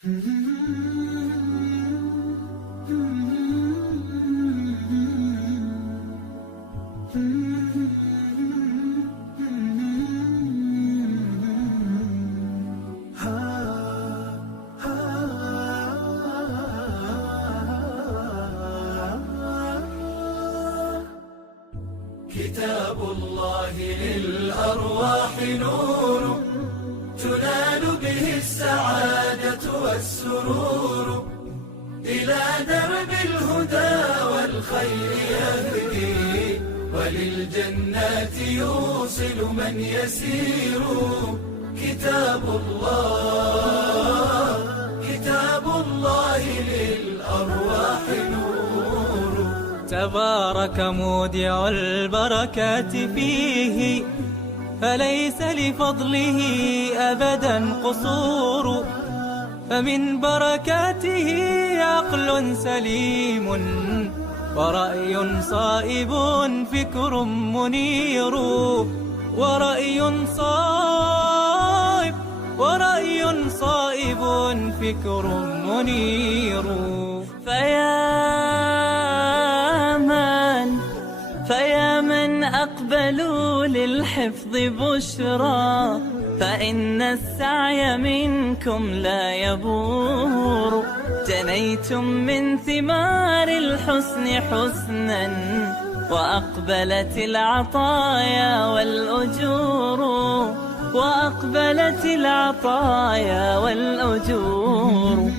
كتاب الله للأرواح نور، تنال به السعادة والسرور، إلى درب الهدى والخير يهدي، وللجنات يوصل من يسير. كتاب الله للأرواح نور. تبارك مودع البركات فيه، فليس لفضله أبدا قصور. فمن بركاته عقل سليم، ورأي صائب فكر منير. ورأي صائب فكر منير. فيا من أقبلوا للحفظ بشرى، فإن السعي منكم لا يبور. جنيتم من ثمار الحسن حسنا، وأقبلت العطايا والأجور.